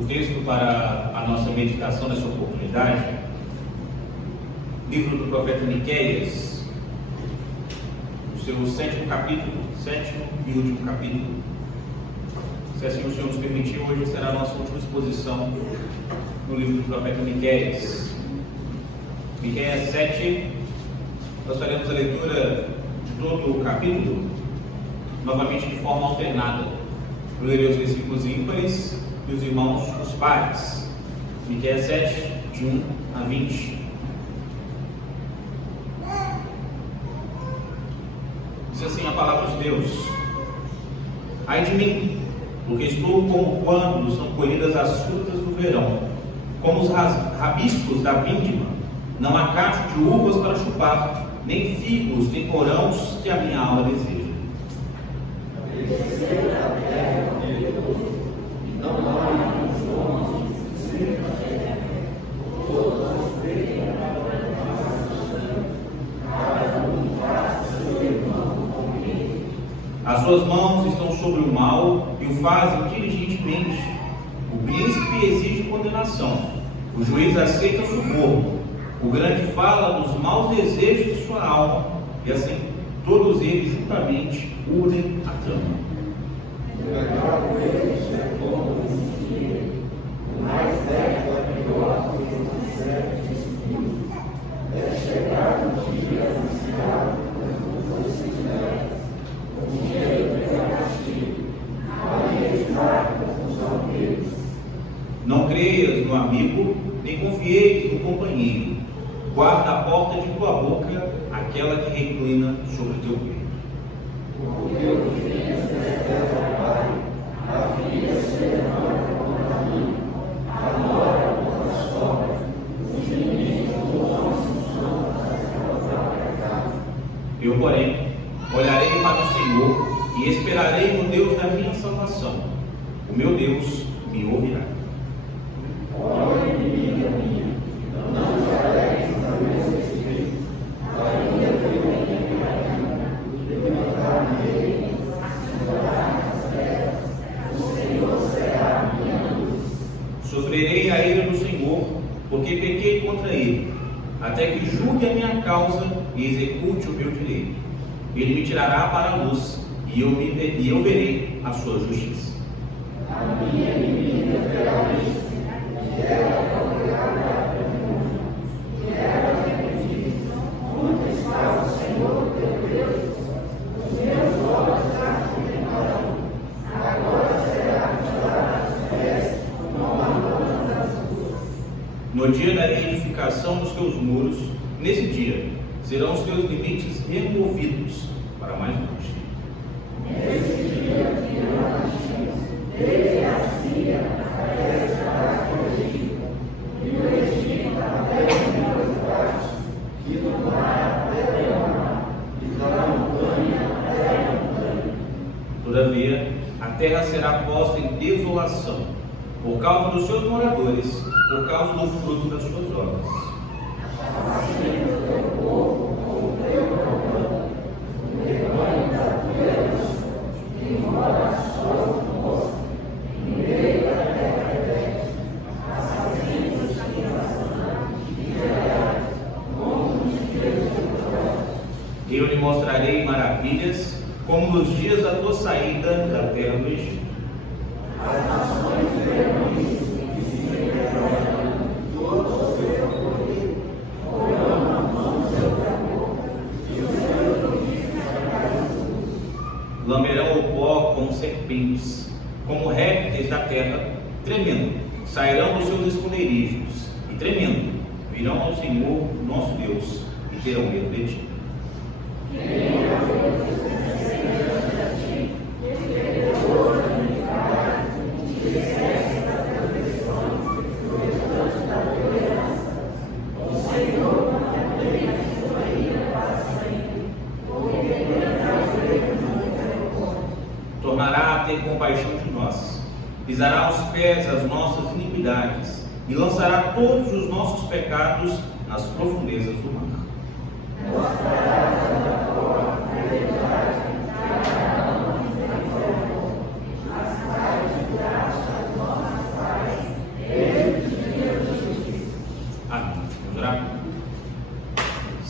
O texto para a nossa meditação nessa oportunidade, livro do profeta Miqueias, o seu sétimo e último capítulo. Se assim o Senhor nos permitir, hoje será a nossa última exposição no livro do profeta Miqueias. Miqueias 7, nós faremos a leitura de todo o capítulo, novamente de forma alternada. Eu lerei os versículos ímpares e os irmãos os pares. Miqueias 7, de 1 a 20. Diz assim a palavra de Deus: Ai de mim, porque estou como quando são colhidas as frutas do verão, como os rabiscos da vindima. Não há cacho de uvas para chupar, nem figos, nem corãos que a minha alma deseja. As suas mãos estão sobre o mal e o fazem diligentemente. O príncipe exige condenação, o juiz aceita suborno, o grande fala dos maus desejos de sua alma, e assim todos eles juntamente unem a trama. Não creias no amigo, nem confieis no companheiro. Guarda a porta de tua boca, aquela que reclina sobre o teu peito. Eu, porém, olharei para o Senhor e esperarei no Deus da minha salvação. O meu Deus me ouvirá. Sofrerei a ira do Senhor, porque pequei contra ele, até que julgue a minha causa e execute o meu direito. Ele me tirará para a luz, e eu verei a sua justiça. A minha inimiga terá visto, e ela procurará pelo mundo, e ela me diz: onde está o Senhor teu Deus? Os meus olhos já contemplarão. Agora será tirada aos pés, como a lona das ruas. No dia da edificação dos teus muros, nesse dia, serão os teus limites removidos para mais longe. Nesse dia virão as cheias, desde a Síria até a estrada do Egito, e do Egito até os Eufrates, e do mar até o mar, e da montanha até a montanha. Todavia, a terra será posta em desolação, por causa dos seus moradores, por causa do fruto das suas obras. Assim o teu povo, o teu rebanho, o rebanho da tua herança, embora as suas mãos, em meio da terra fértil, as fazendas que vazam e gerais, como nos dias do Jordão. Eu lhe mostrarei maravilhas, como nos dias da tua saída da terra do Egito. As nações verão isso e se revelarão todo o seu poder. Porão a mão sobre a boca e os seus ouvidos caídos. Lamberão o pó como serpentes, como répteis da terra, tremendo. Sairão dos seus esconderijos e tremendo virão ao Senhor, nosso Deus, e terão medo de ti. Tornará a ter compaixão de nós, pisará aos pés as nossas iniquidades e lançará todos os nossos pecados nas profundezas do mar. As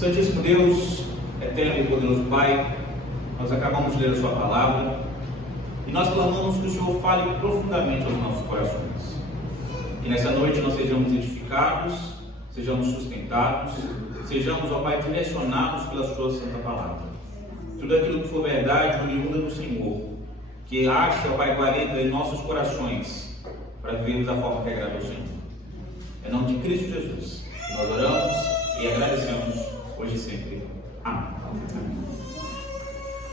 Santíssimo Deus, eterno e poderoso Pai, nós acabamos de ler a Sua palavra e nós clamamos que o Senhor fale profundamente aos nossos corações. Que nessa noite nós sejamos edificados, sejamos sustentados, sejamos, ó Pai, direcionados pela Sua Santa Palavra. Tudo aquilo que for verdade, oriunda do Senhor, que ache, ó Pai, guarida em nossos corações, para vivermos da forma que agrada ao Senhor. Em nome de Cristo Jesus, nós oramos e agradecemos hoje e sempre. Amém.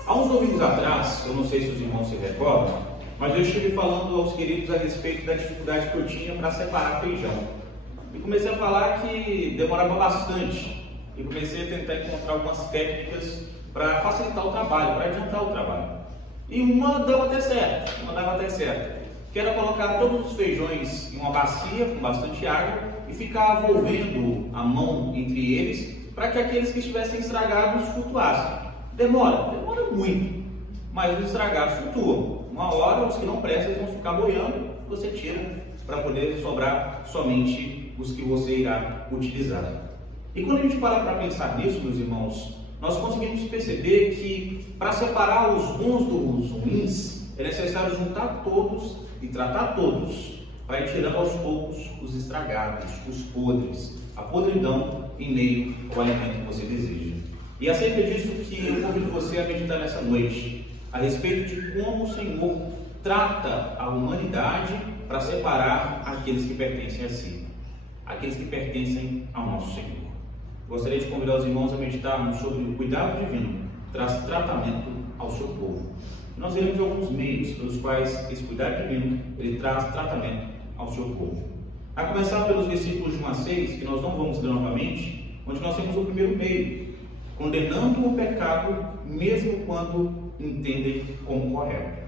Há uns domingos atrás, eu não sei se os irmãos se recordam, mas eu estive falando aos queridos a respeito da dificuldade que eu tinha para separar feijão. E comecei a falar que demorava bastante. E comecei a tentar encontrar algumas técnicas para facilitar o trabalho, para adiantar o trabalho. E uma dava até certo. Que era colocar todos os feijões em uma bacia com bastante água e ficar envolvendo a mão entre eles para que aqueles que estivessem estragados flutuassem. Demora muito, mas os estragados flutuam. Uma hora os que não prestam vão ficar boiando, você tira para poder sobrar somente os que você irá utilizar. E quando a gente para pensar nisso, meus irmãos, nós conseguimos perceber que para separar os bons dos ruins, é necessário juntar todos e tratar todos, para ir tirando aos poucos os estragados, os podres, a podridão em meio ao alimento que você deseja. E é acerca disso que eu convido você a meditar nessa noite, a respeito de como o Senhor trata a humanidade para separar aqueles que pertencem a si, aqueles que pertencem ao nosso Senhor. Gostaria de convidar os irmãos a meditarmos sobre o cuidado divino, traz tratamento ao seu povo. Nós veremos alguns meios pelos quais esse cuidado divino ele traz tratamento ao seu povo. A começar pelos versículos de 1 a 6, que nós não vamos ler novamente, onde nós temos o primeiro meio, condenando o pecado, mesmo quando entendem como correto.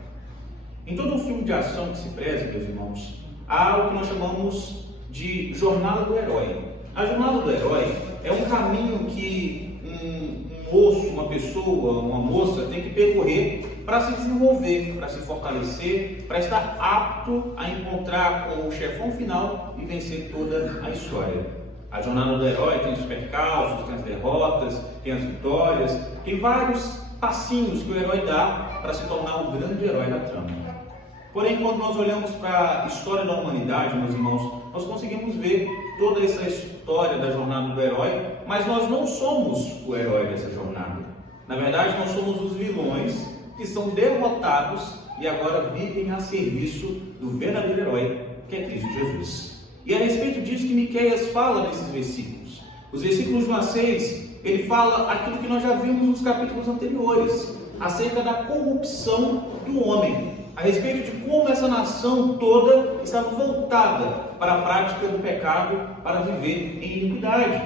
Em todo o filme de ação que se preze, meus irmãos, há o que nós chamamos de jornada do herói. A jornada do herói é um caminho que um moço, uma pessoa, uma moça tem que percorrer para se desenvolver, para se fortalecer, para estar apto a encontrar com o chefão final e vencer toda a história. A jornada do herói tem os percalços, tem as derrotas, tem as vitórias, tem vários passinhos que o herói dá para se tornar o grande herói da trama. Porém, quando nós olhamos para a história da humanidade, meus irmãos, nós conseguimos ver toda essa história da jornada do herói, mas nós não somos o herói dessa jornada. Na verdade, nós somos os vilões que são derrotados e agora vivem a serviço do verdadeiro herói, que é Cristo Jesus. E é a respeito disso que Miqueias fala nesses versículos. Os versículos 1 a 6, ele fala aquilo que nós já vimos nos capítulos anteriores, acerca da corrupção do homem, a respeito de como essa nação toda estava voltada para a prática do pecado, para viver em iniquidade.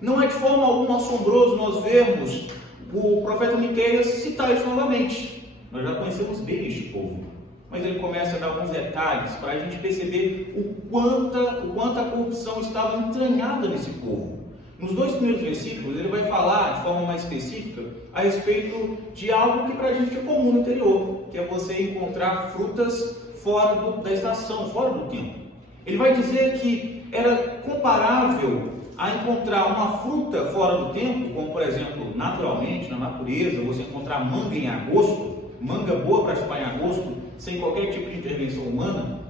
Não é de forma alguma assombroso nós vermos o profeta Miqueias citar isso novamente. Nós já conhecemos bem este povo. Mas ele começa a dar alguns detalhes para a gente perceber o quanto a corrupção estava entranhada nesse povo. Nos dois primeiros versículos, ele vai falar de forma mais específica a respeito de algo que para a gente é comum no interior, que é você encontrar frutas fora da estação, fora do tempo. Ele vai dizer que era comparável a encontrar uma fruta fora do tempo, como por exemplo, naturalmente, na natureza, você encontrar manga em agosto, manga boa para chupar em agosto, sem qualquer tipo de intervenção humana.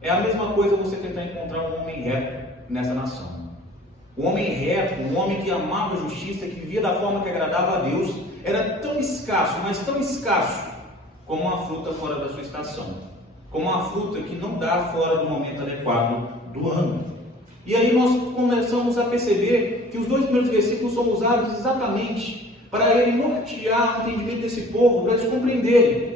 É a mesma coisa você tentar encontrar um homem reto nessa nação. O homem reto, um homem que amava a justiça, que vivia da forma que agradava a Deus, era tão escasso, mas tão escasso, como uma fruta fora da sua estação, como uma fruta que não dá fora do momento adequado do ano. E aí nós começamos a perceber que os dois primeiros versículos são usados exatamente para ele nortear o entendimento desse povo, para eles compreenderem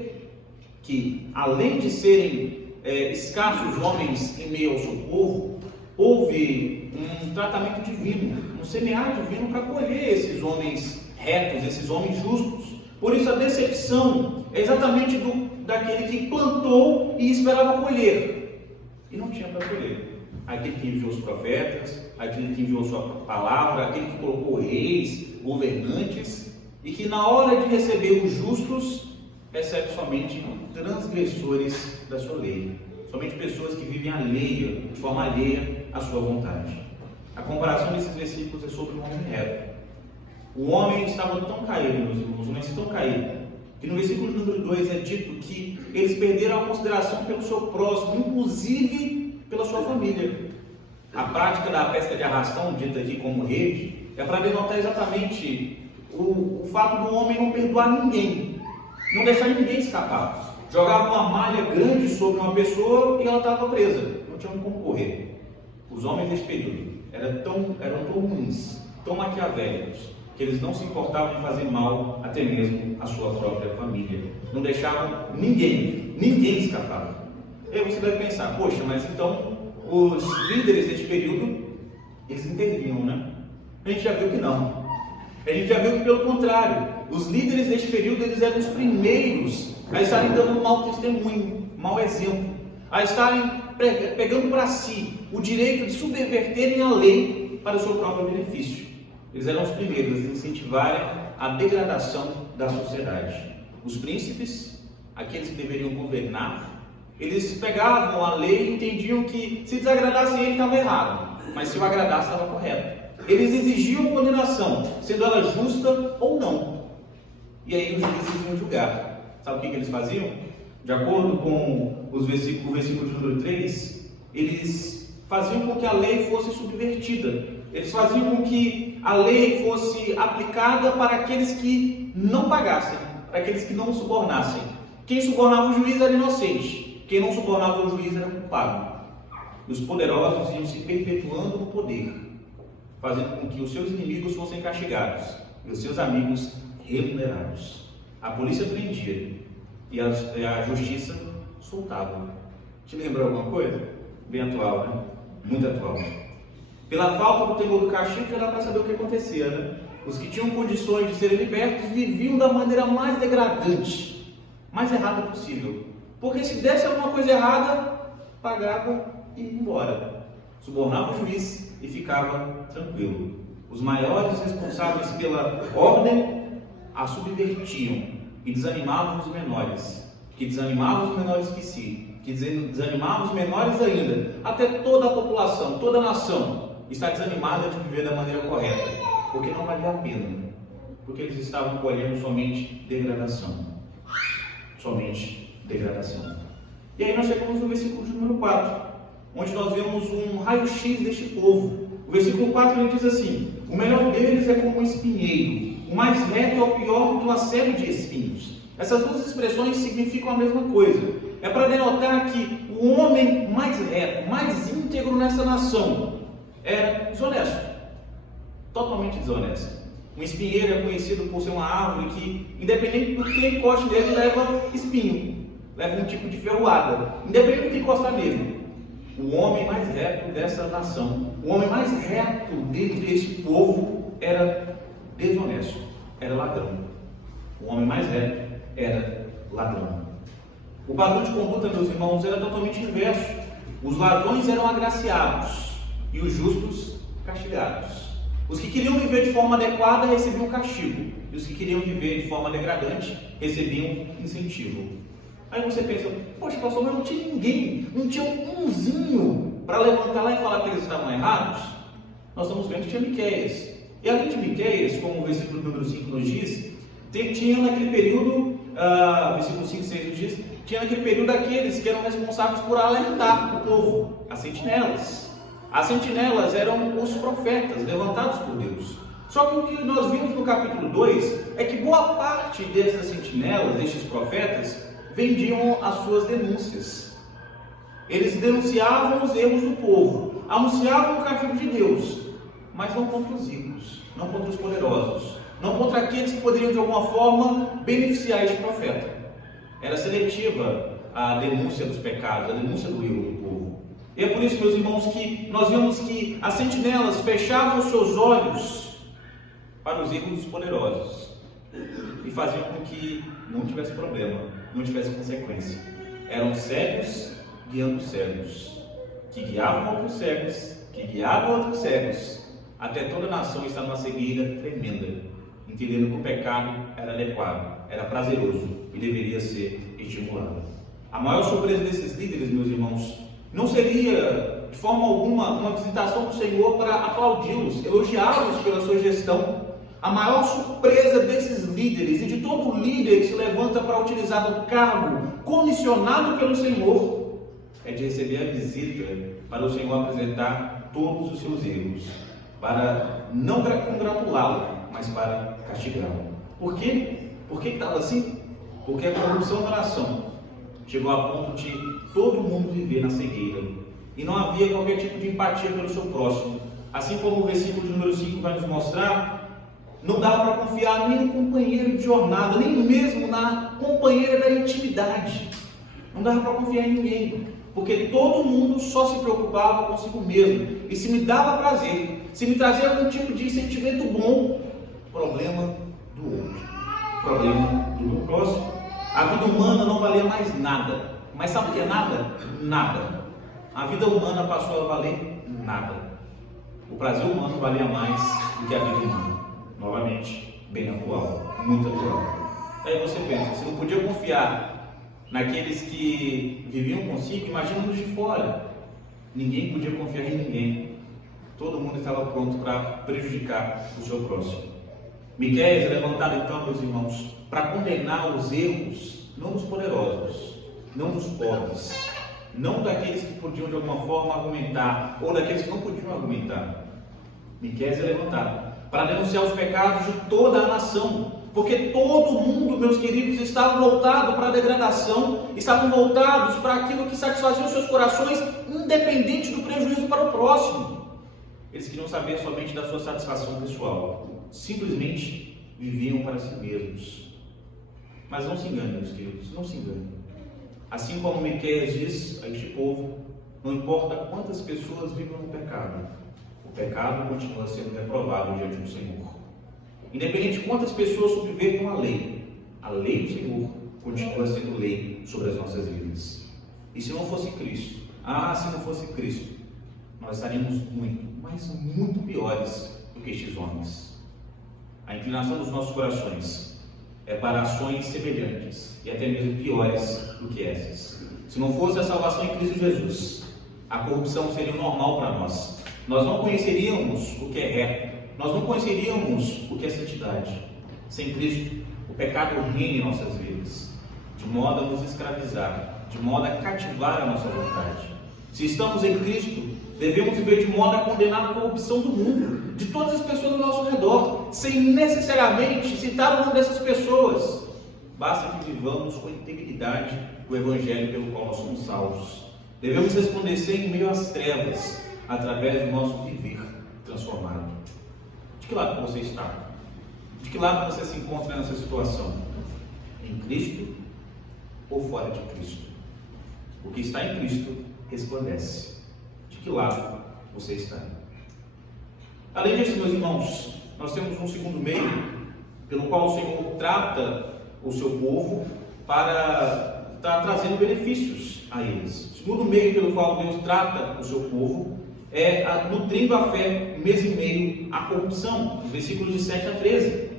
que, além de serem escassos homens em meio ao seu povo, houve um tratamento divino, um semear divino para colher esses homens retos, esses homens justos. Por isso a decepção é exatamente daquele que plantou e esperava colher, e não tinha para colher. Aquele que enviou os profetas, aquele que enviou sua palavra, aquele que colocou reis, governantes, e que na hora de receber os justos, recebe somente transgressores da sua lei, somente pessoas que vivem de forma alheia à sua vontade. A comparação desses versículos é sobre o homem reto. O homem estava tão caído, meus irmãos, mas tão caído, que no versículo número 2 é dito que eles perderam a consideração pelo seu próximo, inclusive pela sua família. A prática da pesca de arrastão, dita aqui como rede, é para denotar exatamente o fato do homem não perdoar ninguém, não deixar ninguém escapar. Jogava uma malha grande sobre uma pessoa e ela estava presa, não tinha como correr. Os homens desse período eram tão ruins, tão maquiavélicos, que eles não se importavam em fazer mal até mesmo à sua própria família. Não deixavam ninguém escapar. E aí você deve pensar, poxa, mas então os líderes desse período, eles intervinham, né? A gente já viu que não. A gente já viu que pelo contrário, os líderes deste período, eles eram os primeiros a estarem dando um mau testemunho, mau exemplo, a estarem pegando para si o direito de subverterem a lei para o seu próprio benefício. Eles eram os primeiros a incentivarem a degradação da sociedade. Os príncipes, aqueles que deveriam governar, eles pegavam a lei e entendiam que se desagradasse ele estava errado, mas se o agradasse estava correto. Eles exigiam condenação, sendo ela justa ou não. E aí os juízes iam julgar. Sabe o que eles faziam? De acordo com o versículo número 3, eles faziam com que a lei fosse subvertida. Eles faziam com que a lei fosse aplicada para aqueles que não pagassem, para aqueles que não subornassem. Quem subornava o juiz era inocente, quem não subornava o juiz era culpado. E os poderosos iam se perpetuando no poder, fazendo com que os seus inimigos fossem castigados e os seus amigos remunerados. A polícia prendia e a justiça soltava. Te lembra alguma coisa? Bem atual, né? Muito atual. Pela falta do temor do castigo, já dá para saber o que acontecia, né? Os que tinham condições de serem libertos viviam da maneira mais degradante, mais errada possível. Porque se desse alguma coisa errada, pagava e ia embora. Subornava o juiz e ficava tranquilo. Os maiores responsáveis pela ordem a subvertiam e desanimavam os menores, que desanimavam os menores que si, que desanimavam os menores ainda. Até toda a população, toda a nação está desanimada de viver da maneira correta, porque não valia a pena, porque eles estavam colhendo somente degradação. Somente degradação. E aí nós chegamos no versículo número 4, onde nós vemos um raio-x deste povo. O versículo 4 ele diz assim: o melhor deles é como um espinheiro, o mais reto é o pior do que uma série de espinhos. Essas duas expressões significam a mesma coisa. É para denotar que o homem mais reto, mais íntegro nessa nação era desonesto, totalmente desonesto. Um espinheiro é conhecido por ser uma árvore que, independente do que encoste nele, leva espinho, leva um tipo de ferroada, independente do que encostar nele. O homem mais reto dessa nação, o homem mais reto dentre esse povo era desonesto, era ladrão. O homem mais reto era ladrão. O padrão de conduta, meus irmãos, era totalmente inverso. Os ladrões eram agraciados e os justos castigados. Os que queriam viver de forma adequada recebiam castigo, e os que queriam viver de forma degradante recebiam incentivo. Aí você pensa, poxa, pastor, mas não tinha ninguém, não tinha umzinho para levantar lá e falar que eles estavam errados? Nós estamos vendo que tinha Miqueias. E além de Miqueias, como o versículo número 5 nos diz, tinha naquele período, versículo 5 e 6 nos diz, tinha naquele período aqueles que eram responsáveis por alertar o povo, as sentinelas. As sentinelas eram os profetas levantados por Deus. Só que o que nós vimos no capítulo 2 é que boa parte dessas sentinelas, destes profetas, vendiam as suas denúncias. Eles denunciavam os erros do povo, anunciavam o castigo de Deus, mas não contra os ricos, não contra os poderosos, não contra aqueles que poderiam de alguma forma beneficiar este profeta. Era seletiva a denúncia dos pecados, a denúncia do erro do povo. E é por isso, meus irmãos, que nós vemos que as sentinelas fechavam os seus olhos para os erros dos poderosos e faziam com que não tivesse problema, não tivesse consequência. Eram cegos guiando cegos, que guiavam outros cegos, que guiavam outros cegos, até toda a nação estar numa cegueira tremenda, entendendo que o pecado era adequado, era prazeroso e deveria ser estimulado. A maior surpresa desses líderes, meus irmãos, não seria de forma alguma uma visitação do Senhor para aplaudi-los, elogiá-los pela sua gestão, A maior surpresa desses líderes e de todo líder que se levanta para utilizar do cargo comissionado pelo Senhor é de receber a visita para o Senhor apresentar todos os seus erros, para não congratulá-lo, mas para castigá-lo. Por quê? Por que estava assim? Porque a corrupção da nação chegou a ponto de todo mundo viver na cegueira e não havia qualquer tipo de empatia pelo seu próximo. Assim como o versículo de número 5 vai nos mostrar, não dava para confiar nem no companheiro de jornada, nem mesmo na companheira da intimidade. Não dava para confiar em ninguém, porque todo mundo só se preocupava consigo mesmo. E se me dava prazer, se me trazia algum tipo de sentimento bom, problema do outro, problema do meu próximo. A vida humana não valia mais nada. Mas sabe o que é nada? Nada. A vida humana passou a valer nada. O prazer humano valia mais do que a vida humana. Novamente, bem atual, muito atual. Aí você pensa, se não podia confiar naqueles que viviam consigo, imagina nos de fora. Ninguém podia confiar em ninguém. Todo mundo estava pronto para prejudicar o seu próximo. Miqueias é levantado então, meus irmãos, para condenar os erros, não dos poderosos, não dos pobres, não daqueles que podiam de alguma forma argumentar, ou daqueles que não podiam argumentar. Miqueias é levantado para denunciar os pecados de toda a nação, porque todo mundo, meus queridos, estava voltado para a degradação, estavam voltados para aquilo que satisfazia os seus corações, independente do prejuízo para o próximo. Eles queriam saber somente da sua satisfação pessoal, simplesmente viviam para si mesmos. Mas não se enganem, meus queridos, não se enganem. Assim como Miqueias diz a este povo, não importa quantas pessoas vivam no pecado, o pecado continua sendo reprovado diante do Senhor. Independente de quantas pessoas subvertam a lei do Senhor continua sendo lei sobre as nossas vidas. E se não fosse Cristo, se não fosse Cristo, nós estaríamos muito, mas muito piores do que estes homens. A inclinação dos nossos corações é para ações semelhantes e até mesmo piores do que essas. Se não fosse a salvação em Cristo Jesus, a corrupção seria normal para nós. Nós não conheceríamos o que é reto, nós não conheceríamos o que é santidade. Sem Cristo, o pecado reina em nossas vidas, de modo a nos escravizar, de modo a cativar a nossa vontade. Se estamos em Cristo, devemos viver de modo a condenar a corrupção do mundo, de todas as pessoas ao nosso redor, sem necessariamente citar o nome dessas pessoas. Basta que vivamos com integridade o Evangelho pelo qual nós somos salvos. Devemos resplandecer em meio às trevas, através do nosso viver transformado. De que lado você está? De que lado você se encontra nessa situação? Em Cristo ou fora de Cristo? O que está em Cristo resplandece. De que lado você está? Além disso, meus irmãos, nós temos um segundo meio pelo qual o Senhor trata o seu povo para estar trazendo benefícios a eles. O segundo meio pelo qual Deus trata o seu povo é nutrindo a fé, mês e meio, a corrupção, os versículos de 7 a 13.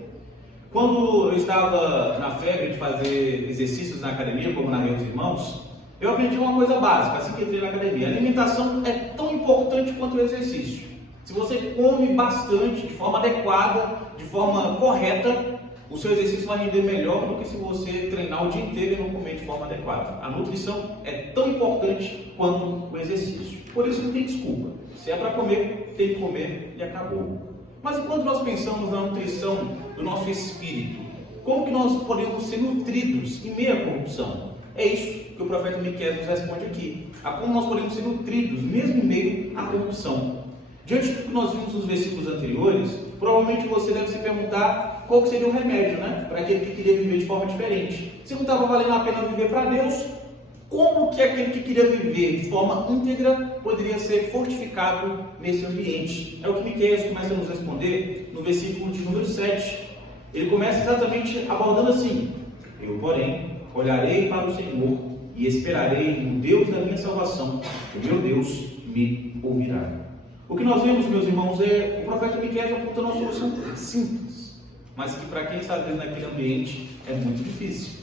Quando eu estava na febre de fazer exercícios na academia, como narrei aos irmãos, eu aprendi uma coisa básica assim que entrei na academia. A alimentação é tão importante quanto o exercício. Se você come bastante, de forma adequada, de forma correta, o seu exercício vai render melhor do que se você treinar o dia inteiro e não comer de forma adequada. A nutrição é tão importante quanto o exercício. Por isso não tem desculpa. Se é para comer, tem que comer e acabou. Mas enquanto nós pensamos na nutrição do nosso espírito, como que nós podemos ser nutridos em meio à corrupção? É isso que o profeta Miqueias nos responde aqui. A como nós podemos ser nutridos, mesmo em meio à corrupção. Diante do que nós vimos nos versículos anteriores, provavelmente você deve se perguntar qual que seria o remédio, para aquele que queria viver de forma diferente. Se não estava valendo a pena viver para Deus, como que aquele que queria viver de forma íntegra poderia ser fortificado nesse ambiente? É o que Miqueias começa a nos responder no versículo de número 7. Ele começa exatamente abordando assim: eu, porém, olharei para o Senhor e esperarei no Deus da minha salvação. O meu Deus me ouvirá. O que nós vemos, meus irmãos, é o profeta Miqueias apontando uma solução simples, mas que para quem está vendo naquele ambiente é muito difícil.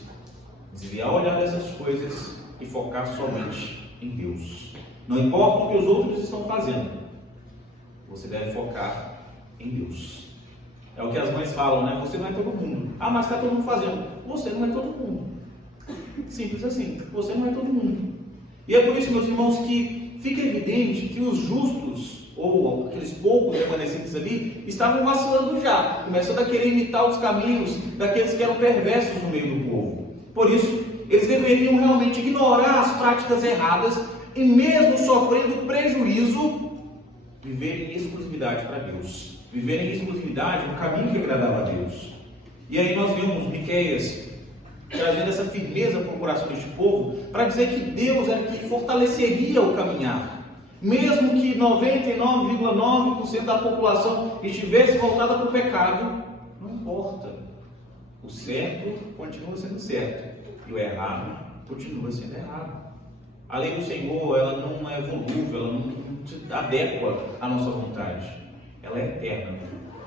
Desviar o olhar dessas coisas e focar somente em Deus. Não importa o que os outros estão fazendo, você deve focar em Deus. É o que as mães falam, né? Você não é todo mundo. Ah, mas está todo mundo fazendo. Você não é todo mundo. Simples assim. Você não é todo mundo. E é por isso, meus irmãos, que fica evidente que os justos, ou aqueles poucos remanescentes ali, estavam vacilando já, começando a querer imitar os caminhos daqueles que eram perversos no meio do povo. Por isso, eles deveriam realmente ignorar as práticas erradas e, mesmo sofrendo prejuízo, viver em exclusividade para Deus, viver em exclusividade no caminho que agradava a Deus. E aí nós vemos Miqueias trazendo essa firmeza para o coração deste povo, para dizer que Deus era que fortaleceria o caminhar. Mesmo que 99,9% da população estivesse voltada para o pecado, não importa. O certo continua sendo certo e o errado continua sendo errado. A lei do Senhor, ela não é volúvel, ela não se adequa à nossa vontade. Ela é eterna.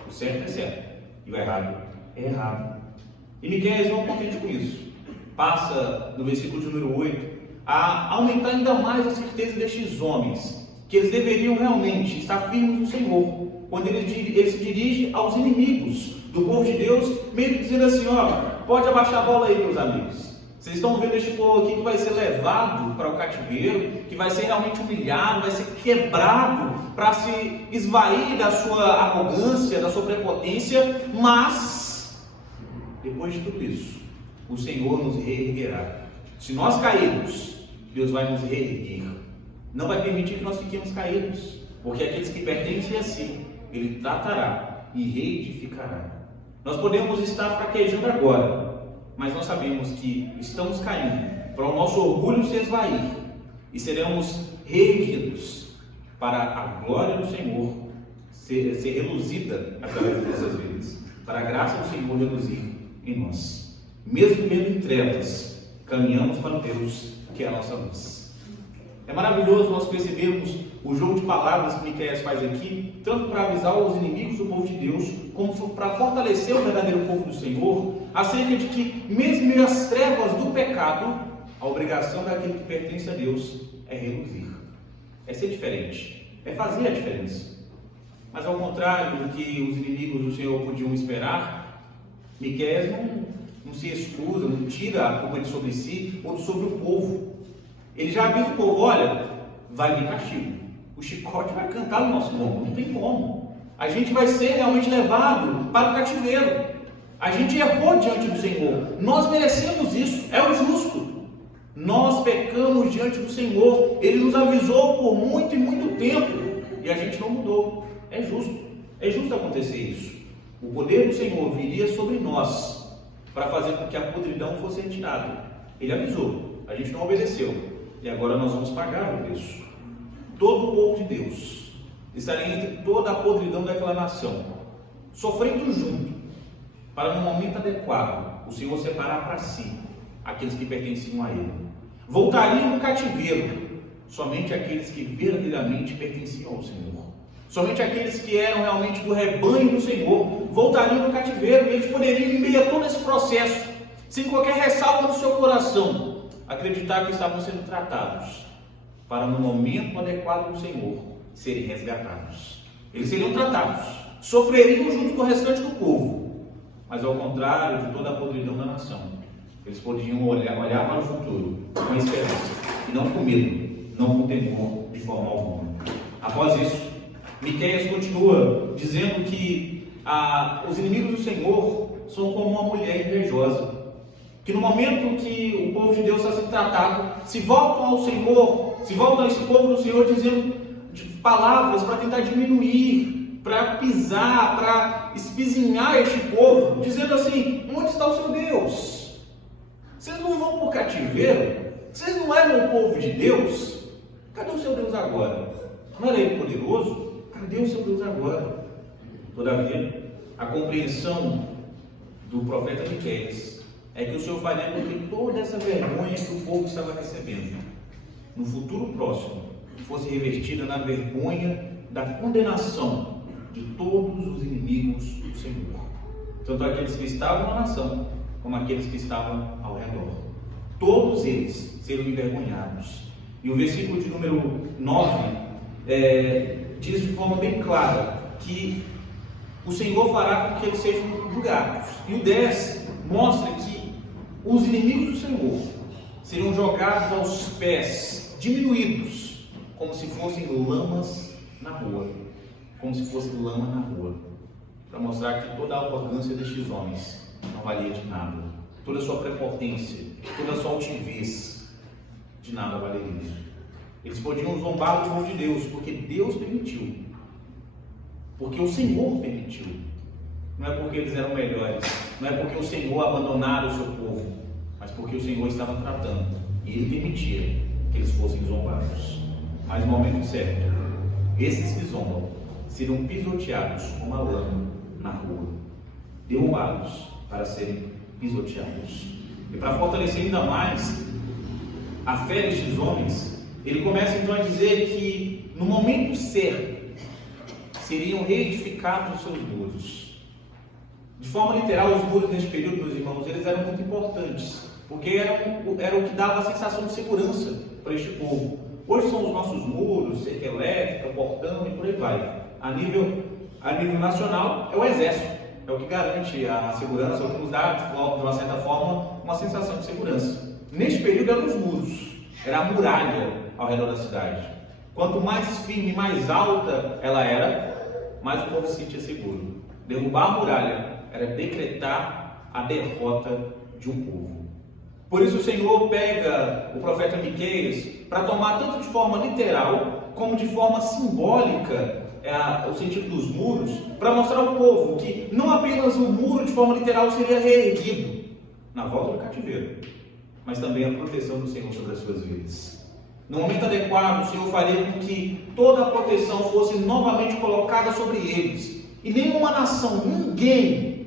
O certo é certo e o errado é errado. E Miqueias não contente com isso, passa no versículo de número 8 a aumentar ainda mais a certeza destes homens, que eles deveriam realmente estar firmes no Senhor, quando ele se dirige aos inimigos do povo de Deus, meio que dizendo assim: ó, pode abaixar a bola aí, meus amigos. Vocês estão vendo este povo aqui que vai ser levado para o cativeiro, que vai ser realmente humilhado, vai ser quebrado para se esvair da sua arrogância, da sua prepotência, mas depois de tudo isso, o Senhor nos reerguerá. Se nós cairmos, Deus vai nos reerguer. Não vai permitir que nós fiquemos caídos, porque aqueles que pertencem a si, Ele tratará e reedificará. Nós podemos estar fraquejando agora, mas nós sabemos que estamos caindo para o nosso orgulho se esvair e seremos reerguidos para a glória do Senhor ser reluzida através de nossas vidas, para a graça do Senhor reluzir em nós. Mesmo vivendo em trevas, caminhamos para o Deus que é a nossa luz. É maravilhoso nós percebermos o jogo de palavras que Miqueias faz aqui, tanto para avisar os inimigos do povo de Deus, como para fortalecer o verdadeiro povo do Senhor, acerca de que, mesmo nas trevas do pecado, a obrigação daquele que pertence a Deus é reluzir, é ser diferente, é fazer a diferença. Mas ao contrário do que os inimigos do Senhor podiam esperar, Miqueias não se excusa, não tira a culpa de sobre si ou sobre o povo. Ele já avisa o povo: olha, vai vir castigo, o chicote vai cantar no nosso lombo, não tem como. A gente vai ser realmente levado para o cativeiro. A gente errou diante do Senhor, nós merecemos isso, é o justo. Nós pecamos diante do Senhor, Ele nos avisou por muito e muito tempo, e a gente não mudou. É justo acontecer isso. O poder do Senhor viria sobre nós, para fazer com que a podridão fosse retirada. Ele avisou, a gente não obedeceu, e agora nós vamos pagar o preço. Todo o povo de Deus estaria entre toda a podridão daquela nação, sofrendo junto, para no momento adequado o Senhor separar para si aqueles que pertenciam a Ele. Voltariam no cativeiro somente aqueles que verdadeiramente pertenciam ao Senhor. Somente aqueles que eram realmente do rebanho do Senhor voltariam no cativeiro, e eles poderiam, em meio a todo esse processo, sem qualquer ressalva no seu coração, acreditar que estavam sendo tratados, para no momento adequado do Senhor serem resgatados. Eles seriam tratados, sofreriam junto com o restante do povo, mas ao contrário de toda a podridão da nação, eles podiam olhar para o futuro com esperança, e não com medo, não com temor de forma alguma. Após isso, Miqueias continua dizendo que os inimigos do Senhor são como uma mulher invejosa, que no momento que o povo de Deus está sendo tratado, se voltam ao Senhor, se voltam a esse povo do Senhor dizendo palavras para tentar diminuir, para pisar, para espizinhar este povo, dizendo assim: onde está o seu Deus? Vocês não vão para o cativeiro? Vocês não eram o povo de Deus? Cadê o seu Deus agora? Não era Ele poderoso? Cadê o seu Deus agora? Todavia, a compreensão do profeta Miqueias é que o Senhor faria com que toda essa vergonha que o povo estava recebendo, no futuro próximo, fosse revertida na vergonha da condenação de todos os inimigos do Senhor, tanto aqueles que estavam na nação, como aqueles que estavam ao redor. Todos eles seriam envergonhados. E o versículo de número 9 diz de forma bem clara que o Senhor fará com que eles sejam julgados. E o 10 mostra que os inimigos do Senhor seriam jogados aos pés, diminuídos, como se fossem lamas na rua. Como se fosse lama na rua. Para mostrar que toda a arrogância destes homens não valia de nada. Toda a sua prepotência, toda a sua altivez, de nada valeria. Eles podiam zombar do povo de Deus, porque Deus permitiu. Porque o Senhor permitiu. Não é porque eles eram melhores, não é porque o Senhor abandonara o seu povo, mas porque o Senhor estava tratando, e Ele permitia que eles fossem zombados. Mas no momento certo, esses que zombam serão pisoteados como a lama na rua, derrubados para serem pisoteados. E para fortalecer ainda mais a fé destes homens, ele começa então a dizer que no momento certo seriam reedificados os seus muros. De forma literal, os muros neste período, meus irmãos, eles eram muito importantes, porque era o que dava a sensação de segurança para este povo. Hoje são os nossos muros, cerca elétrica, portão e por aí vai. A nível nacional é o exército, é o que garante a segurança, é o que nos dá, de uma certa forma, uma sensação de segurança. Neste período eram os muros, era a muralha ao redor da cidade. Quanto mais firme, mais alta ela era, mais o povo se sentia seguro. Derrubar a muralha era decretar a derrota de um povo. Por isso o Senhor pega o profeta Miqueias para tomar tanto de forma literal como de forma simbólica o sentido dos muros, para mostrar ao povo que não apenas o muro de forma literal seria reerguido na volta do cativeiro, mas também a proteção do Senhor sobre as suas vidas. No momento adequado, o Senhor faria com que toda a proteção fosse novamente colocada sobre eles, e nenhuma nação, ninguém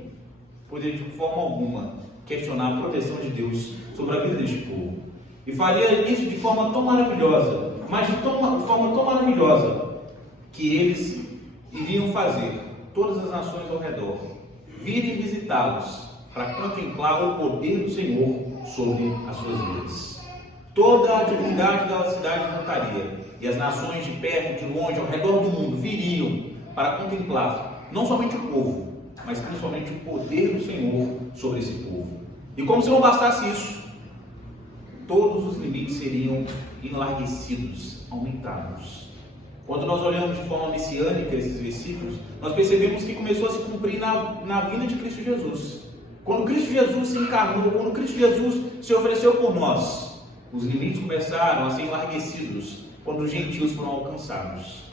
poderia de forma alguma questionar a proteção de Deus sobre a vida deste povo. E faria isso de forma tão maravilhosa, mas de forma tão maravilhosa, que eles iriam fazer todas as nações ao redor virem visitá-los para contemplar o poder do Senhor sobre as suas vidas. Toda a dignidade da cidade voltaria, e as nações de perto, de longe, ao redor do mundo viriam para contemplar não somente o povo, mas principalmente o poder do Senhor sobre esse povo. E como se não bastasse isso, todos os limites seriam enlarguecidos, aumentados. Quando nós olhamos de forma messiânica esses versículos, nós percebemos que começou a se cumprir na vinda de Cristo Jesus. Quando Cristo Jesus se encarnou, quando Cristo Jesus se ofereceu por nós, os limites começaram a ser enlarguecidos quando os gentios foram alcançados.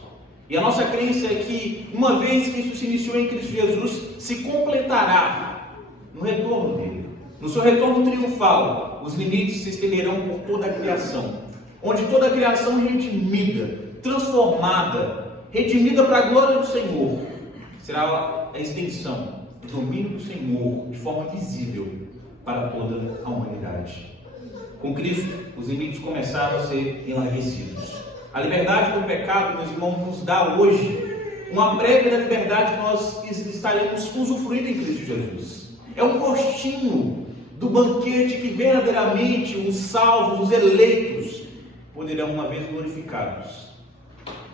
E a nossa crença é que, uma vez que isso se iniciou em Cristo Jesus, se completará no retorno dele. No seu retorno triunfal, os limites se estenderão por toda a criação, onde toda a criação redimida, transformada, redimida para a glória do Senhor, será a extensão do domínio do Senhor de forma visível para toda a humanidade. Com Cristo, os limites começaram a ser enlarguecidos. A liberdade do pecado, meus irmãos, nos dá hoje uma prévia da liberdade que nós estaremos usufruindo em Cristo Jesus. É um gostinho do banquete que verdadeiramente os salvos, os eleitos, poderão, uma vez glorificados,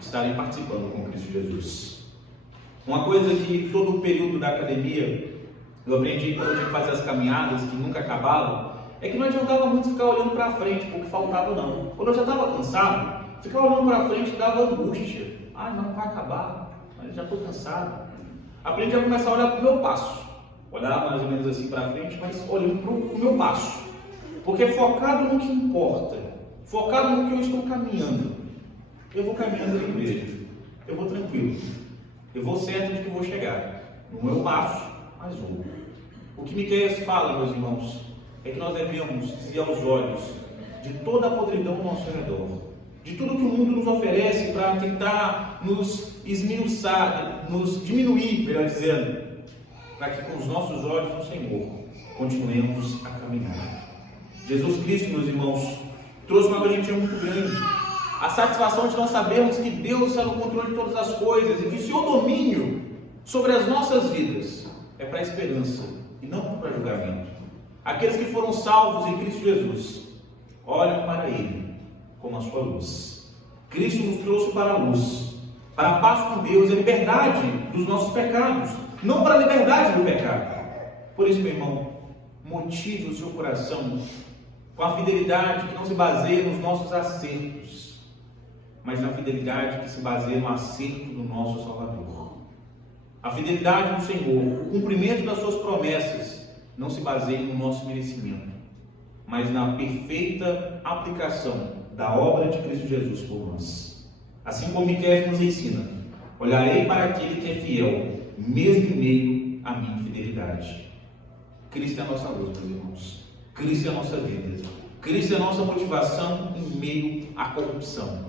estarem participando com Cristo Jesus. Uma coisa que todo o período da academia eu aprendi quando eu tinha que fazer as caminhadas que nunca acabavam, é que não adiantava muito ficar olhando para frente, porque faltava não. Quando eu já estava cansado, ficar olhando para frente dava angústia. Não vai acabar, mas já estou cansado. Aprendi a começar a olhar para o meu passo. Olhar mais ou menos assim para frente, mas olhando para o meu passo. Porque focado no que importa, focado no que eu estou caminhando, eu vou caminhando ali mesmo. Eu vou tranquilo. Eu vou certo de que vou chegar. No meu passo, mas vou. O que Miqueias fala, meus irmãos, é que nós devemos desviar os olhos de toda a podridão ao nosso redor, de tudo que o mundo nos oferece para tentar nos esmiuçar, nos diminuir, melhor dizendo, para que com os nossos olhos no Senhor continuemos a caminhar. Jesus Cristo, meus irmãos, trouxe uma garantia muito grande, a satisfação de nós sabermos que Deus está no controle de todas as coisas e que o seu domínio sobre as nossas vidas é para a esperança e não para julgamento. Aqueles que foram salvos em Cristo Jesus olham para Ele como a sua luz. Cristo nos trouxe para a luz, para a paz com Deus, a liberdade dos nossos pecados. não para a liberdade do pecado. Por isso, meu irmão, motive o seu coração com a fidelidade que não se baseia nos nossos acertos, mas na fidelidade que se baseia no acerto do nosso Salvador. A fidelidade do Senhor, o cumprimento das suas promessas, não se baseia no nosso merecimento, mas na perfeita aplicação da obra de Cristo Jesus por nós. Assim como Miqueias nos ensina: olharei para aquele que é fiel, mesmo em meio à minha infidelidade. Cristo é a nossa luz, meus irmãos. Cristo é a nossa vida. Cristo é a nossa motivação em meio à corrupção.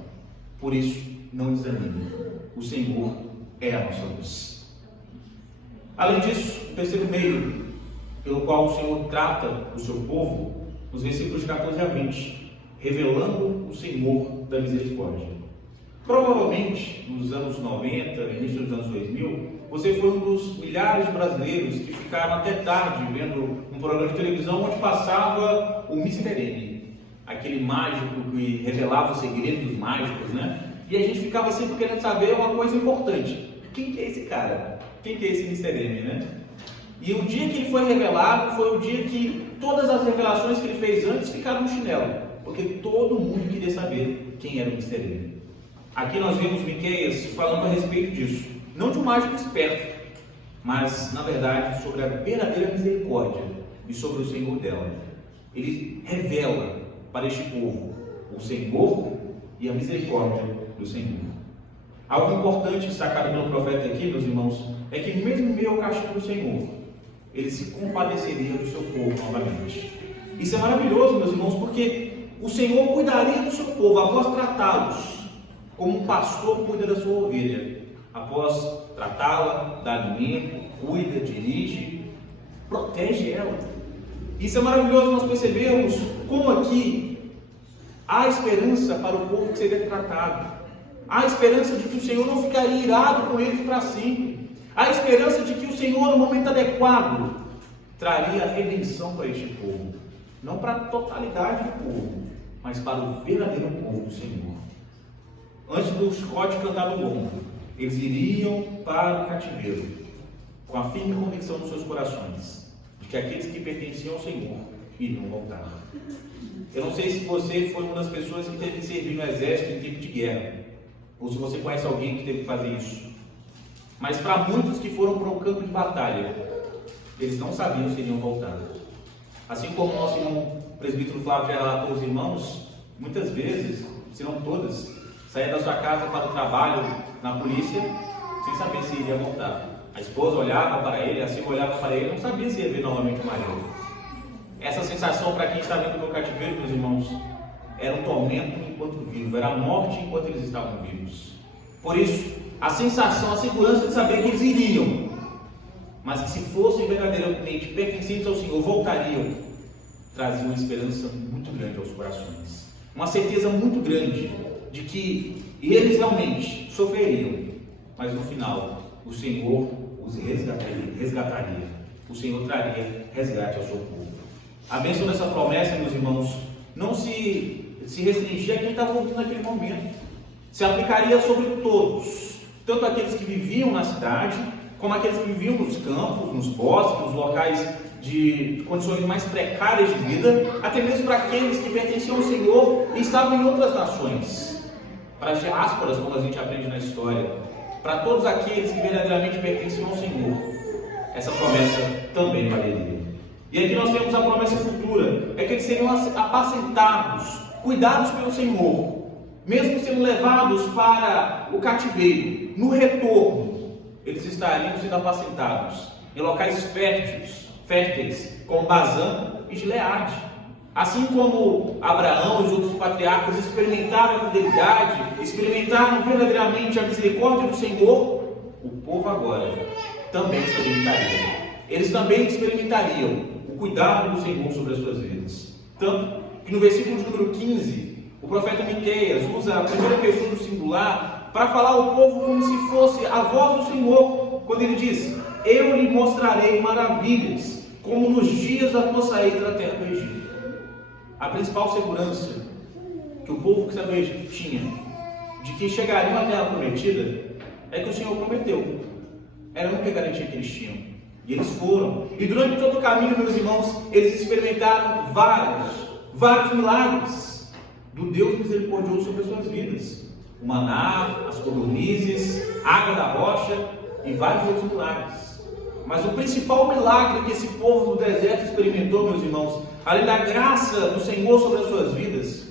Por isso, não desanime. O Senhor é a nossa luz. Além disso, o terceiro meio pelo qual o Senhor trata o seu povo, nos versículos 14 a 20, revelando o Senhor da misericórdia. Provavelmente, nos anos 90, início dos anos 2000, você foi um dos milhares de brasileiros que ficaram até tarde vendo um programa de televisão onde passava o Mr. M, aquele mágico que revelava os segredos mágicos, né? E a gente ficava sempre querendo saber uma coisa importante: quem que é esse cara? Quem que é esse Mr. M, né? E o dia que ele foi revelado foi o dia que todas as revelações que ele fez antes ficaram no chinelo, porque todo mundo queria saber quem era o Mr. M. Aqui nós vemos Miqueias falando a respeito disso, não de um mágico esperto, mas, na verdade, sobre a verdadeira misericórdia e sobre o Senhor dela. Ele revela para este povo o Senhor e a misericórdia do Senhor. Algo importante destacado pelo profeta aqui, meus irmãos, é que mesmo em meio ao castigo do Senhor, ele se compadeceria do seu povo novamente. Isso é maravilhoso, meus irmãos, porque o Senhor cuidaria do seu povo após tratá-los como um pastor cuida da sua ovelha. Após tratá-la, dá alimento, cuida, dirige, protege ela. Isso é maravilhoso, nós percebemos como aqui há esperança para o povo que seria tratado. Há esperança de que o Senhor não ficaria irado com eles para sempre. Há esperança de que o Senhor, no momento adequado, traria a redenção para este povo. Não para a totalidade do povo, mas para o verdadeiro povo do Senhor. Antes do chicote cantar no lombo, eles iriam para o cativeiro, com a firme convicção nos seus corações, de que aqueles que pertenciam ao Senhor iriam voltar. Eu não sei se você foi uma das pessoas que teve que servir no exército em tempo de guerra, ou se você conhece alguém que teve que fazer isso. Mas para muitos que foram para o campo de batalha, eles não sabiam se iriam voltar. Assim como o nosso irmão presbítero Flávio já relatou aos irmãos, muitas vezes, se não todas, saía da sua casa para o trabalho na polícia, sem saber se iria voltar. A esposa olhava para ele, a filha olhava para ele, não sabia se ia ver novamente o marido. Essa sensação para quem está dentro do cativeiro, meus irmãos, era um tormento enquanto vivo, era a morte enquanto eles estavam vivos. Por isso, a sensação, a segurança de saber que eles iriam, mas que se fossem verdadeiramente pertencentes ao Senhor, voltariam, trazia uma esperança muito grande aos corações. Uma certeza muito grande de que eles realmente sofreriam, mas no final o Senhor os resgataria. O Senhor traria resgate ao seu povo. A bênção dessa promessa, meus irmãos, não se restringia a quem estava ouvindo naquele momento. Se aplicaria sobre todos, tanto aqueles que viviam na cidade, como aqueles que viviam nos campos, nos bosques, nos locais de condições mais precárias de vida, até mesmo para aqueles que pertenciam ao Senhor e estavam em outras nações. Para as diásporas, como a gente aprende na história, para todos aqueles que verdadeiramente pertenciam ao Senhor, essa promessa também valeria. E aqui nós temos a promessa futura, é que eles seriam apacentados, cuidados pelo Senhor, mesmo sendo levados para o cativeiro. No retorno, eles estariam sendo apacentados em locais férteis, como Bazã e Gileade. Assim como Abraão e os outros patriarcas experimentaram a fidelidade, experimentaram verdadeiramente a misericórdia do Senhor, o povo agora também experimentaria. Eles também experimentariam o cuidado do Senhor sobre as suas vidas. Tanto que no versículo de número 15, o profeta Miqueias usa a primeira pessoa do singular para falar ao povo como se fosse a voz do Senhor, quando ele diz: eu lhe mostrarei maravilhas, como nos dias da tua saída da terra do Egito. A principal segurança que o povo que saiu do Egito tinha de que chegaria uma terra prometida é que o Senhor prometeu. Era a única garantia que eles tinham. E eles foram. E durante todo o caminho, meus irmãos, eles experimentaram vários milagres do Deus misericordioso sobre as suas vidas. O maná, as codornizes, a água da rocha e vários outros milagres. Mas o principal milagre que esse povo do deserto experimentou, meus irmãos, além da graça do Senhor sobre as suas vidas,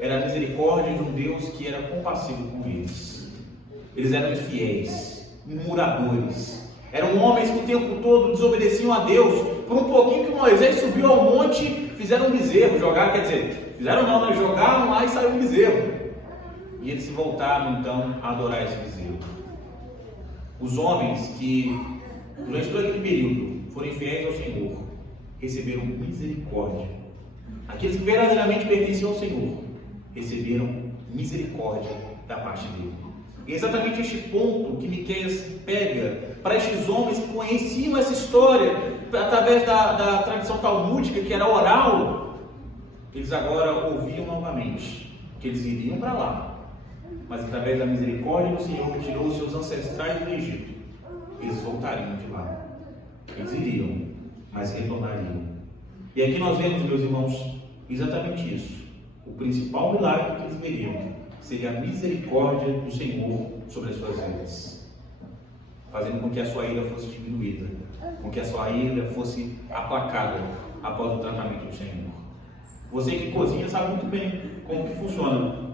era a misericórdia de um Deus que era compassivo com eles. Eles eram infiéis, murmuradores. Eram homens que o tempo todo desobedeciam a Deus. Por um pouquinho que Moisés subiu ao monte, fizeram um bezerro, jogaram lá e saiu um bezerro. E eles se voltaram então a adorar esse bezerro. Os homens que, durante todo aquele período, foram infiéis ao Senhor, receberam misericórdia. Aqueles que verdadeiramente pertenciam ao Senhor, receberam misericórdia da parte dele. E é exatamente este ponto que Miqueias pega para estes homens que conheciam essa história através da tradição talmúdica, que era oral. Eles agora ouviam novamente que eles iriam para lá, mas através da misericórdia do Senhor que tirou os seus ancestrais do Egito, eles voltariam de lá. Eles iriam, mas retornariam. E aqui nós vemos, meus irmãos, exatamente isso. O principal milagre que eles veriam seria a misericórdia do Senhor sobre as suas vidas, fazendo com que a sua ira fosse diminuída, com que a sua ira fosse aplacada após o tratamento do Senhor. Você que cozinha sabe muito bem como que funciona.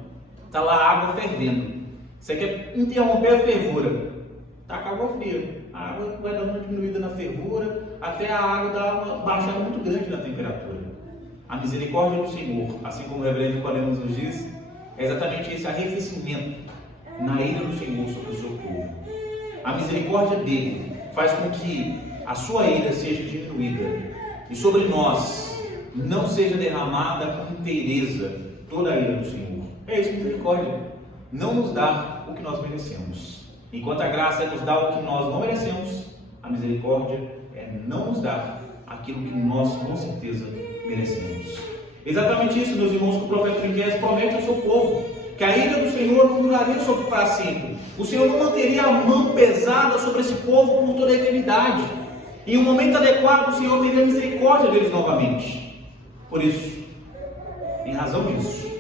Está lá a água fervendo, você quer interromper a fervura, está com a água fria, a água vai dando uma diminuída na fervura, até a água dar uma baixada muito grande na temperatura. A misericórdia do Senhor, assim como o reverendo Nicodemos nos diz, é exatamente esse arrefecimento na ira do Senhor sobre o seu povo. A misericórdia dele faz com que a sua ira seja diminuída e sobre nós não seja derramada com inteireza toda a ira do Senhor. É isso, misericórdia. Não nos dá o que nós merecemos. Enquanto a graça é nos dar o que nós não merecemos, a misericórdia é não nos dar aquilo que nós com certeza merecemos. Exatamente isso, meus irmãos, que o profeta Miqueias promete ao seu povo, que a ira do Senhor não duraria sobre para sempre. O Senhor não manteria a mão pesada sobre esse povo por toda a eternidade. Em um momento adequado, o Senhor teria misericórdia deles novamente. Por isso, em razão disso,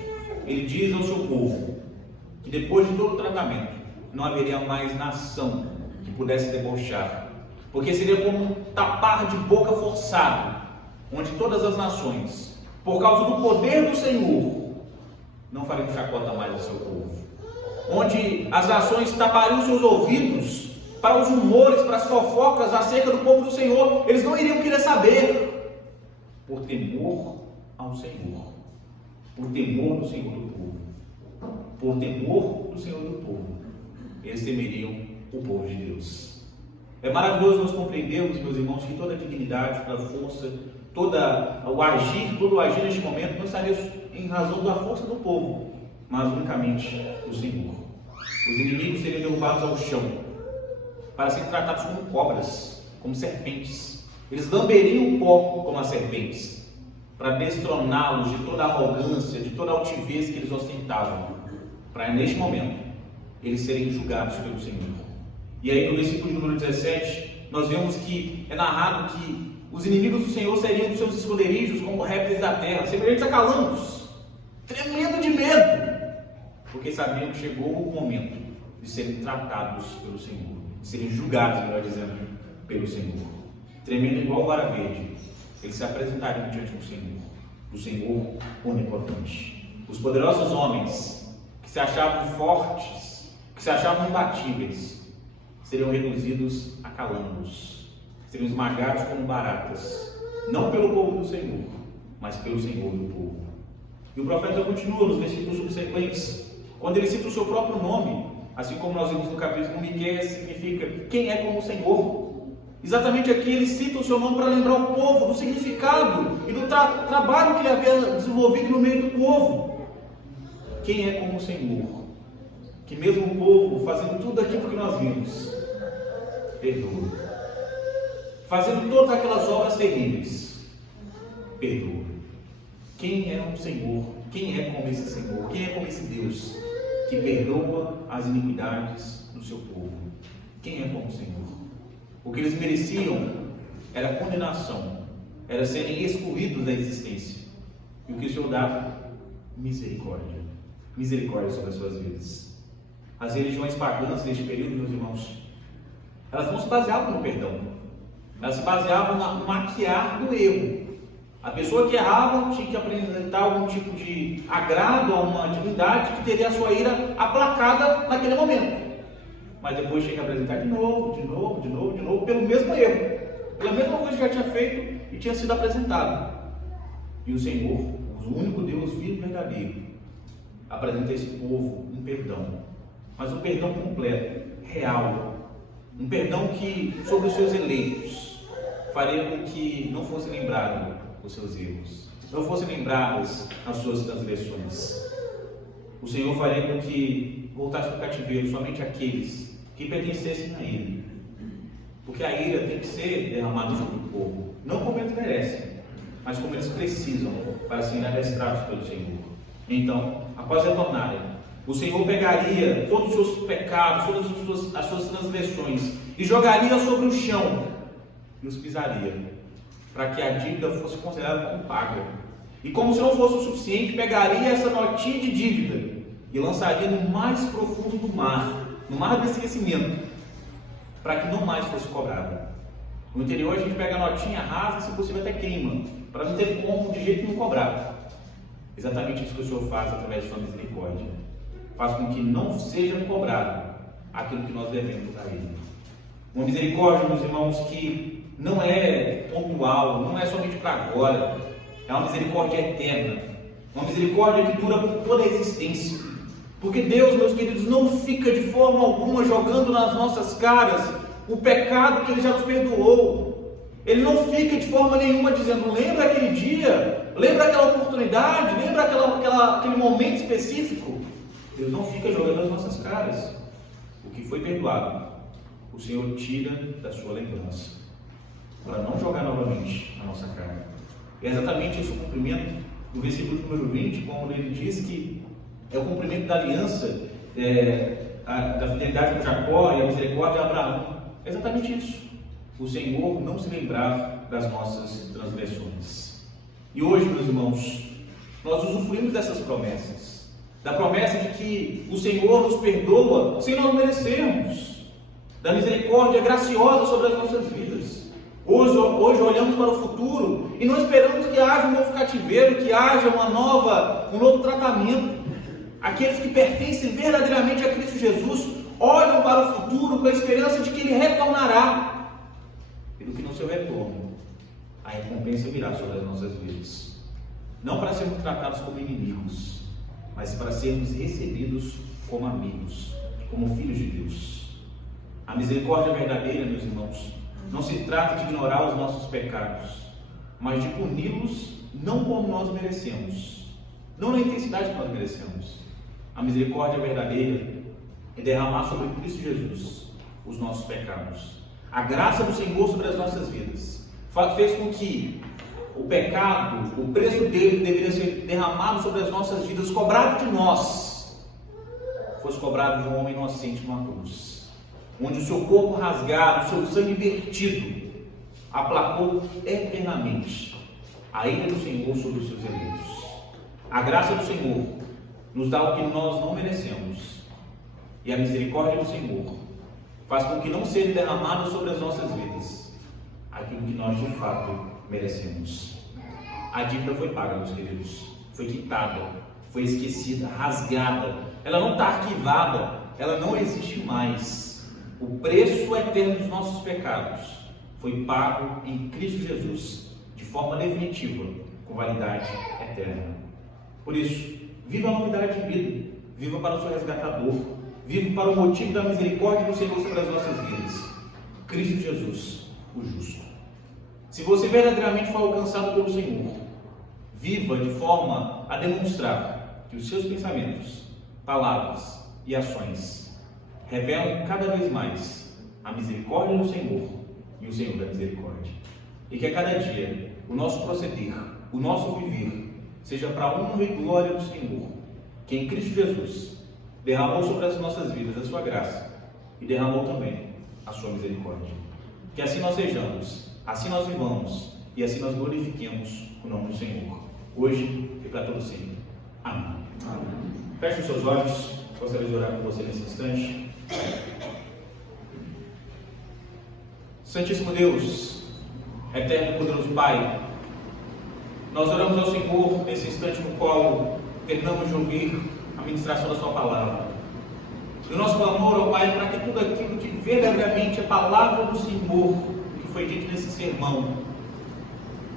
ele diz ao seu povo que depois de todo o tratamento, não haveria mais nação que pudesse debochar, porque seria como um tapar de boca forçado, onde todas as nações, por causa do poder do Senhor, não fariam chacota mais ao seu povo, onde as nações tapariam seus ouvidos para os rumores, para as fofocas acerca do povo do Senhor. Eles não iriam querer saber, por temor ao Senhor, por temor do Senhor do povo, por temor do Senhor do povo, eles temeriam o povo de Deus. É maravilhoso nós compreendermos, meus irmãos, que toda a dignidade, toda a força, todo o agir neste momento não estaria em razão da força do povo, mas unicamente do Senhor. Os inimigos seriam derrubados ao chão para serem tratados como cobras, como serpentes. Eles lamberiam o pó como as serpentes, para destroná-los de toda a arrogância, de toda a altivez que eles ostentavam, para neste momento eles serem julgados pelo Senhor. E aí no versículo de número 17, nós vemos que é narrado que os inimigos do Senhor sairiam dos seus esconderijos como répteis da terra, semelhantes a calangos, tremendo de medo, porque sabiam que chegou o momento de serem tratados pelo Senhor, de serem julgados, melhor dizendo, pelo Senhor. Tremendo igual vara verde, eles se apresentariam diante do Senhor onipotente. Os poderosos homens que se achavam fortes, que se achavam imbatíveis, seriam reduzidos a calangos, seriam esmagados como baratas, não pelo povo do Senhor, mas pelo Senhor do povo. E o profeta continua nos versículos subsequentes, quando ele cita o seu próprio nome, assim como nós vimos no capítulo 1, Miqueias significa quem é como o Senhor. Exatamente aqui ele cita o seu nome para lembrar o povo do significado e do trabalho que ele havia desenvolvido no meio do povo. Quem é como o Senhor? Que mesmo o povo, fazendo tudo aquilo que nós vimos, perdoa. Fazendo todas aquelas obras terríveis, perdoa. Quem é o Senhor? Quem é como esse Senhor? Quem é como esse Deus que perdoa as iniquidades do seu povo? Quem é como o Senhor? O que eles mereciam era condenação, era serem excluídos da existência. E o que o Senhor dá? Misericórdia. Misericórdia sobre as suas vidas. As religiões pagãs deste período, meus irmãos, elas não se baseavam no perdão. Elas se baseavam no maquiar do erro. A pessoa que errava tinha que apresentar algum tipo de agrado a uma divindade que teria a sua ira aplacada naquele momento. Mas depois tinha que apresentar de novo, pelo mesmo erro. Pela mesma coisa que já tinha feito e tinha sido apresentado. E o Senhor, o único Deus vivo e verdadeiro, apresenta a esse povo um perdão. Mas um perdão completo, real. Um perdão que, sobre os seus eleitos, faria com que não fosse lembrado os seus erros, não fossem lembradas as suas transgressões. O Senhor faria com que voltasse do cativeiro somente aqueles que pertencessem a Ele, porque a ira tem que ser derramada sobre o povo, não como eles merecem, mas como eles precisam para serem adestrados pelo Senhor. Então, após retornarem, o Senhor pegaria todos os seus pecados, todas as suas transgressões e jogaria sobre o chão e os pisaria, para que a dívida fosse considerada como paga. E como se não fosse o suficiente, pegaria essa notinha de dívida e lançaria no mais profundo do mar, no mar do esquecimento, para que não mais fosse cobrada. No interior a gente pega a notinha, rasga, se possível até queima, para não ter como de jeito nenhum cobrar. Exatamente isso que o Senhor faz através de sua misericórdia. Faz com que não seja cobrado aquilo que nós devemos a Ele. Uma misericórdia, meus irmãos, que não é pontual, não é somente para agora, é uma misericórdia eterna, uma misericórdia que dura por toda a existência, porque Deus, meus queridos, não fica de forma alguma jogando nas nossas caras o pecado que Ele já nos perdoou. Ele não fica de forma nenhuma dizendo, lembra aquele dia, lembra aquela oportunidade, lembra aquele momento específico. Deus não fica jogando nas nossas caras. O que foi perdoado, o Senhor tira da sua lembrança, para não jogar novamente na nossa cara. É exatamente esse o cumprimento do versículo número 20, quando ele diz que é o cumprimento da aliança, da fidelidade com Jacó e a misericórdia de Abraão. É exatamente isso. O Senhor não se lembrar das nossas transgressões. E hoje, meus irmãos, nós usufruímos dessas promessas. Da promessa de que o Senhor nos perdoa sem nós merecermos. Da misericórdia graciosa sobre as nossas vidas. Hoje olhamos para o futuro e não esperamos que haja um novo cativeiro, que haja um novo tratamento. Aqueles que pertencem verdadeiramente a Cristo Jesus olham para o futuro com a esperança de que Ele retornará. E do que no seu retorno, a recompensa virá sobre as nossas vidas. Não para sermos tratados como inimigos, mas para sermos recebidos como amigos, como filhos de Deus. A misericórdia verdadeira, meus irmãos, não se trata de ignorar os nossos pecados, mas de puni-los não como nós merecemos, não na intensidade que nós merecemos. A misericórdia verdadeira é derramar sobre Cristo Jesus os nossos pecados. A graça do Senhor sobre as nossas vidas fez com que o pecado, o preço dele que deveria ser derramado sobre as nossas vidas, cobrado de nós, fosse cobrado de um homem inocente numa cruz, onde o seu corpo rasgado, o seu sangue vertido, aplacou eternamente a ira do Senhor sobre os seus eleitos. A graça do Senhor nos dá o que nós não merecemos, e a misericórdia do Senhor faz com que não seja derramado sobre as nossas vidas aquilo que nós de fato merecemos. A dívida foi paga, meus queridos, foi quitada, foi esquecida, rasgada, ela não está arquivada, ela não existe mais. O preço eterno dos nossos pecados foi pago em Cristo Jesus, de forma definitiva, com validade eterna. Por isso, viva a novidade de vida, viva para o seu resgatador, viva para o motivo da misericórdia do Senhor sobre as nossas vidas, Cristo Jesus, o justo. Se você verdadeiramente for alcançado pelo Senhor, viva de forma a demonstrar que os seus pensamentos, palavras e ações revelam cada vez mais a misericórdia do Senhor e o Senhor da misericórdia. E que a cada dia o nosso proceder, o nosso viver, seja para a honra e glória do Senhor, que em Cristo Jesus derramou sobre as nossas vidas a sua graça e derramou também a sua misericórdia. Que assim nós sejamos, assim nós vivamos e assim nós glorifiquemos o nome do Senhor, hoje e para todo sempre. Amém. Amém. Feche os seus olhos, gostaria de orar com você nesse instante. Santíssimo Deus, eterno e poderoso Pai, nós oramos ao Senhor nesse instante no qual terminamos de ouvir a ministração da Sua palavra. E o nosso clamor, ó Pai, para que tudo aquilo que verdadeiramente é palavra do Senhor, que foi dito nesse sermão,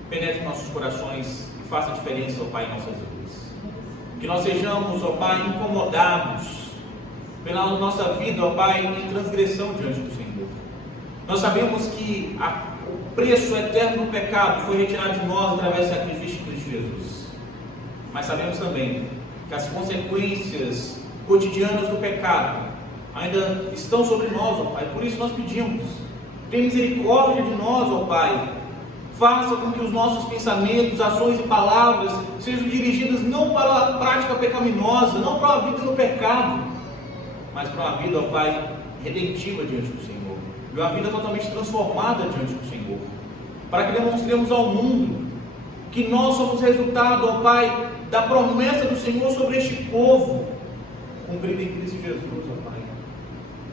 penetre em nossos corações e faça diferença, ó Pai, em nossas vidas. Que nós sejamos, ó Pai, incomodados pela nossa vida, ó Pai, em transgressão diante do Senhor. Nós sabemos que o preço eterno do pecado foi retirado de nós através do sacrifício de Cristo Jesus. Mas sabemos também que as consequências cotidianas do pecado ainda estão sobre nós, ó Pai. Por isso nós pedimos, tem misericórdia de nós, ó Pai. Faça com que os nossos pensamentos, ações e palavras sejam dirigidas não para a prática pecaminosa, não para a vida no pecado, mas para uma vida, ó Pai, redentiva diante do Senhor. E uma vida totalmente transformada diante do Senhor. Para que demonstremos ao mundo que nós somos resultado, ó Pai, da promessa do Senhor sobre este povo, cumprida em Cristo Jesus, ó Pai.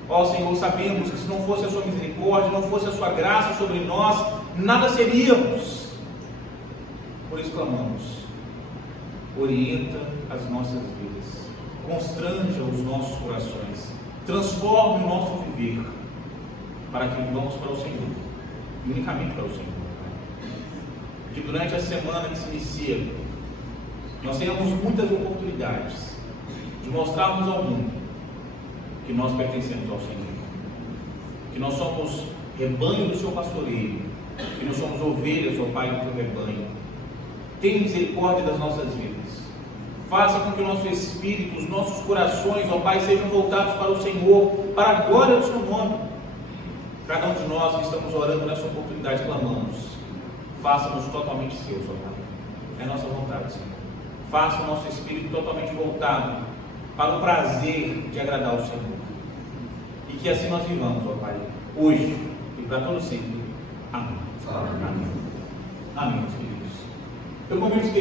Ó Senhor, sabemos que se não fosse a Sua misericórdia, não fosse a Sua graça sobre nós, nada seríamos. Por isso clamamos, orienta as nossas vidas, constranja os nossos corações, transforme o nosso viver, para que vivamos para o Senhor, e unicamente para o Senhor. Que durante a semana que se inicia, nós tenhamos muitas oportunidades de mostrarmos ao mundo que nós pertencemos ao Senhor, que nós somos rebanho do Seu pastoreio, que nós somos ovelhas, ó Pai, do Teu rebanho. Tenha misericórdia das nossas vidas. Faça com que o nosso espírito, os nossos corações, ó Pai, sejam voltados para o Senhor, para a glória do Seu nome. Cada um de nós que estamos orando nessa oportunidade, clamamos, faça-nos totalmente seus, ó Pai. É nossa vontade, Senhor. Faça o nosso espírito totalmente voltado para o prazer de agradar o Senhor. E que assim nós vivamos, ó Pai, hoje e para todo sempre. Amém. Amém. Amém, meus queridos. Eu convido os